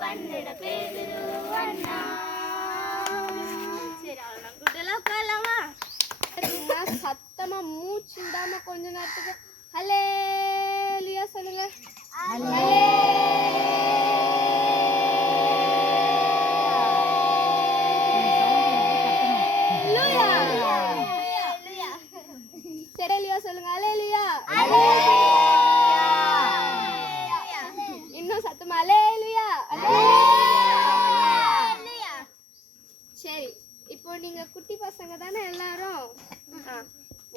பன்னட பேதுரு அண்ணா. சரி அவ்வளோதான், குட்டெல்லாம் உட்காரலாமா? சத்தமா மூச்சு விடாம கொஞ்ச நேரத்துக்கு ஹல்லேலூயா சொல்லுங்க. சரி சொல்லுங்க ஹல்லேலூயா. இன்னும் சத்தமா ஹல்லேலூயா. சரி, இப்போ நீங்க குட்டி பசங்க தானே எல்லாரும்.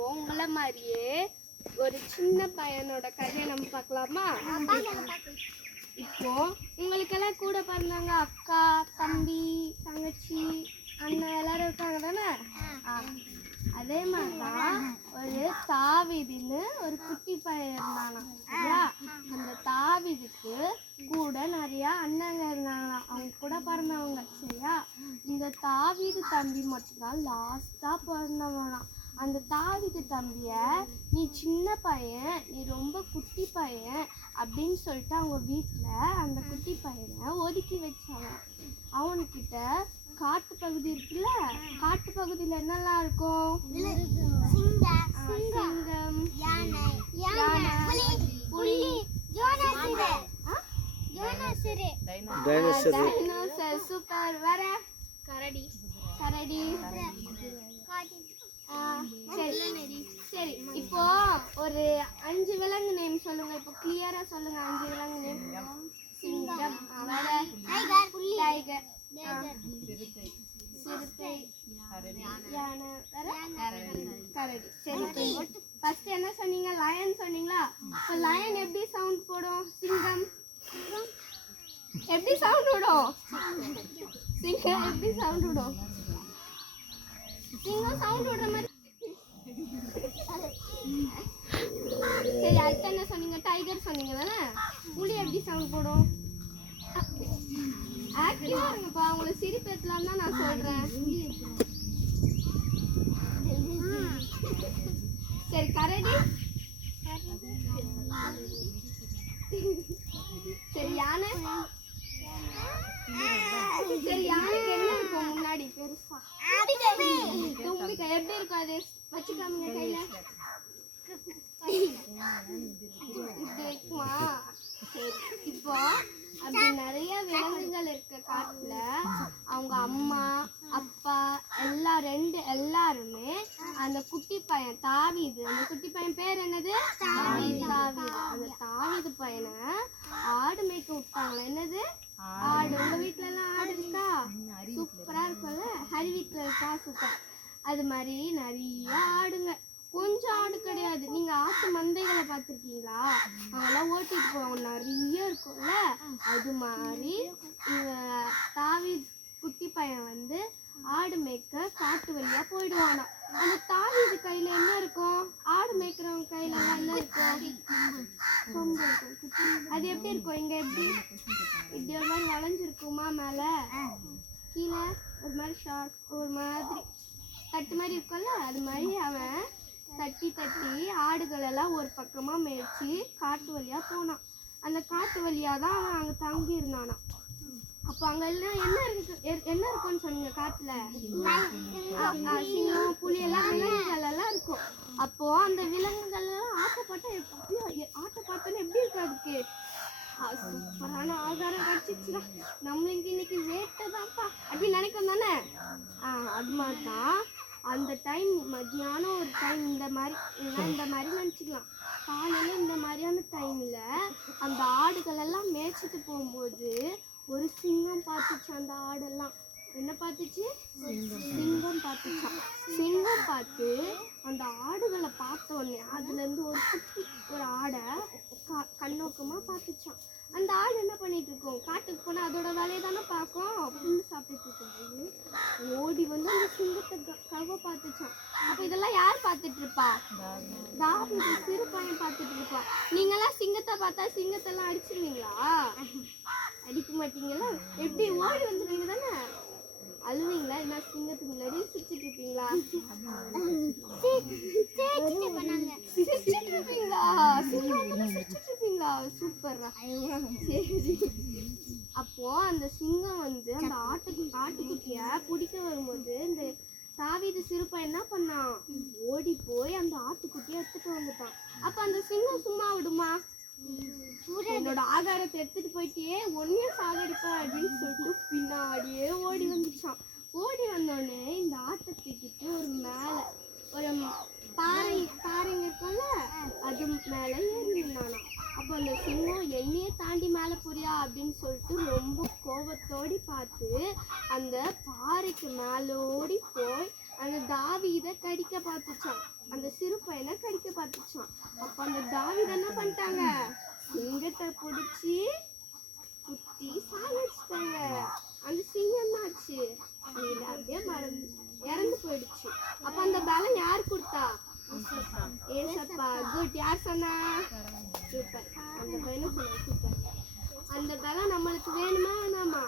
உங்கள மாதிரியே ஒரு சின்ன பையனோட கதையை நம்ம பார்க்கலாமா? இப்போ உங்களுக்கெல்லாம் கூட பிறந்தாங்க அக்கா, தம்பி, தங்கச்சி, அண்ணன் எல்லாரும் இருக்காங்க தானே? அதே மாதிரிதான் ஒரு தாவீதுன்னு ஒரு குட்டி பையன் இருந்தானா. அந்த தாவீதுக்கு கூட நிறைய அண்ணங்க இருந்தாங்களாம், அவங்க கூட பிறந்தவங்க. சரியா? இந்த தாவீது தம்பி மட்டும்தான் லாஸ்டா பிறந்தவனாம். அந்த தாவீது தம்பிய நீ சின்ன பையன், நீ ரொம்ப குட்டி பையன் அப்படின்னு சொல்லிட்டு அவங்க வீட்டுல அந்த குட்டி பையனை ஒதுக்கி வச்சாங்க. அவன்கிட்ட காட்டு பகுதி இருக்குல்ல, காட்டு பகுதியில என்னெல்லாம் இருக்கும்? சிங்கம், புலி, டைனோசர், சூப்பர். வேற கரடி. சரி, இப்போ ஒரு 5 விலங்கு நேம் சொல்லுங்க. இப்போ கிளியரா சொல்லுங்க 5 விலங்கு நேம். சிங்கம், டைகர், சிறுத்தை, யானை, கரடி. சரி, ஃபர்ஸ்ட் என்ன சொன்னீங்க? லயன் சொன்னீங்களா? இப்போ லயன் எப்படி சவுண்ட் போடும்? சிங்கம் எப்படி சவுண்ட் விடும்? சிங்கம் எப்படி சவுண்ட் விடும்? சிங்கம் சவுண்ட் விடுற மாதிரி. சரி, அடுத்து என்ன சொன்னீங்க? டைகர் சொன்னீங்க தானே? புலி எப்படி சவுண்ட் போடும்? ஆக்டிவா இருங்கப்பா, உங்களை சிரிப்பேத்தலாம் தான் நான் சொல்றேன். சரி, கரடி. சரி, யானை. சரி, யானைக்கு என்ன இருக்கும் முன்னாடி பெருசா? தும்பிக்கை. எப்படி இருக்கும் அது? வச்சுக்காமங்க கையில. சரி, இப்போ அப்படி நிறைய விலங்குகள் இருக்க காட்டுல அவங்க அம்மா அப்பா எல்லாருமே அந்த குட்டி பையன் தாவீது, அந்த குட்டி பையன் பேர் என்னது? தாவீது. அந்த தாவீது பையனை ஆடு மேய்க்க விட்டாங்களா? என்னது? ஆடு. உங்க வீட்டுல எல்லாம் ஆடு இருக்கா? சூப்பரா இருக்கும்ல. ஹரி வீட்டுல இருக்கா? சூப்பர். அது மாதிரி நிறைய ஆடுங்க. கொஞ்சம் ஆடு கிடையாது. நீங்க ஆட்டு மந்தைகளை பார்த்துருக்கீங்களா? அவங்கெல்லாம் ஓட்டிட்டு போவாங்க, நிறைய இருக்கும்ல. அது மாதிரி தாவீது குட்டி பையன் வந்து ஆடு மேய்க்க காட்டு வழியா போயிடுவானா. அந்த தாவீது கையில என்ன இருக்கும்? ஆடு மேய்க்கிறவங்க கையில எல்லாம் என்ன இருக்கும்? கொம்பு இருக்கும். அது எப்படி இருக்கும்? இங்க எப்படி இப்படி ஒரு மாதிரி வளைஞ்சிருக்குமா? மேல கீழே ஒரு மாதிரி ஷார்ட், ஒரு மாதிரி தட்டு மாதிரி இருக்கும்ல. அது மாதிரி அவன் தட்டி ஆடுகள் எல்லாம் ஒரு பக்கமா மேய்ச்சி காட்டு வழியா போனான். அந்த காட்டு வழியா தான் அவன் அங்க தங்கி இருந்தானா. அப்போ அங்க எல்லாம் என்ன இருக்கும்னு சொன்னீங்க? காட்டுல சிங்கம், புலி எல்லாம் விலங்குகள் எல்லாம் இருக்கும். அப்போ அந்த விலங்குகள் எல்லாம் ஆட்டப்பாட்டோன்னு எப்படி இருக்கு? அதுக்கு சூப்பரான ஆகாரம் கிடைச்சிச்சுனா நம்மளுக்கு இன்னைக்கு வேட்டைதான்ப்பா அப்படின்னு நினைக்கும் தானே? அது மாதிரிதான் அந்த டைம் மத்தியானம் ஒரு டைம் இந்த மாதிரி நினச்சிக்கலாம். காலையில் இந்த மாதிரியான டைமில் அந்த ஆடுகள் எல்லாம் மேய்ச்சிட்டு போகும்போது ஒரு சிங்கம் பார்த்துச்சு. அந்த ஆடெல்லாம் என்ன பார்த்துச்சு? சிங்கம் பார்த்துச்சான். சிங்கம் பார்த்து அந்த ஆடுகளை பார்த்த உடனே அதுலேருந்து ஒரு ஆடை கண்ணோக்கமாக பார்த்துச்சான். அந்த ஆடு என்ன பண்ணிட்டு இருக்கோம்? காட்டுக்கு போனால் அதோட வேலையை தானே பார்க்கும். புல்லு சாப்பிட்டு இருக்கும்போது ஓடி வந்து அந்த சிங்கத்தை பார்த்துச்சான். அப்போ இதெல்லாம் யார் பார்த்துட்டு இருப்பா? தாவீது சிறு பையன் பார்த்துட்டு இருப்பா. நீங்கெல்லாம் சிங்கத்தை பார்த்தா சிங்கத்தெல்லாம் அடிச்சிருவீங்களா? அடிக்க மாட்டீங்களா? எப்படி ஓடி வந்துடுவீங்க தானே? அழுவீங்களா? என்ன சிங்கத்துக்கு முன்னாடி சிரிச்சிட்டு இருப்பீங்களா? சிரிச்சிட்டு இருப்பீங்களா? சூப்பர்ரா. சரி, அப்போ அந்த சிங்கம் வந்து அந்த ஆட்டுக்குட்டிய பிடிக்க வரும்போது இந்த தாவீது சிறுப்பன் என்ன பண்ணான், ஓடி போய் அந்த ஆட்டுக்குட்டிய எடுத்துட்டு வந்துட்டான். அப்ப அந்த சிங்கம் சும்மா விடுமா? என்னோட ஆகாரத்தை எடுத்துட்டு போயிட்டே ஒன்னையும் சாகடிப்பேன் அப்படின்னு சொல்லிட்டு பின்னாடியே ஓடி வந்துச்சான். ஓடி வந்தோடனே இந்த ஆட்டை தூக்கிட்டு ஒரு மேல ஒரு பாறைங்க இருக்கும்ல, அது மேல ஏறி நின்னானா. அப்போ அந்த சிங்கம் என்னையே தாண்டி மேல போறியா அப்படின்னு சொல்லிட்டு ரொம்ப கோபத்தோடி பார்த்து அந்த பாறைக்கு மேலோடி போய் அந்த தாவீதை கடிக்க பார்த்துச்சான். அந்த சிறு பையனை கடிக்க பார்த்துச்சான். அப்ப அந்த தாவீது என்ன பண்ணிட்டாங்க, சிங்கத்தை பிடிச்சி குத்தி சாகடிச்சிட்டாங்க. அந்த சிங்கம் என்னாச்சு, அப்படியே இறந்து போயிடுச்சு. அப்ப அந்த பலம் யார் கொடுத்தா? ஏசப்பா. குட். யார் சொன்னா? சூப்பர். அந்த பையனும் சொன்னா. சூப்பர். அந்த பலம் நம்மளுக்கு வேணுமா வேணாமா?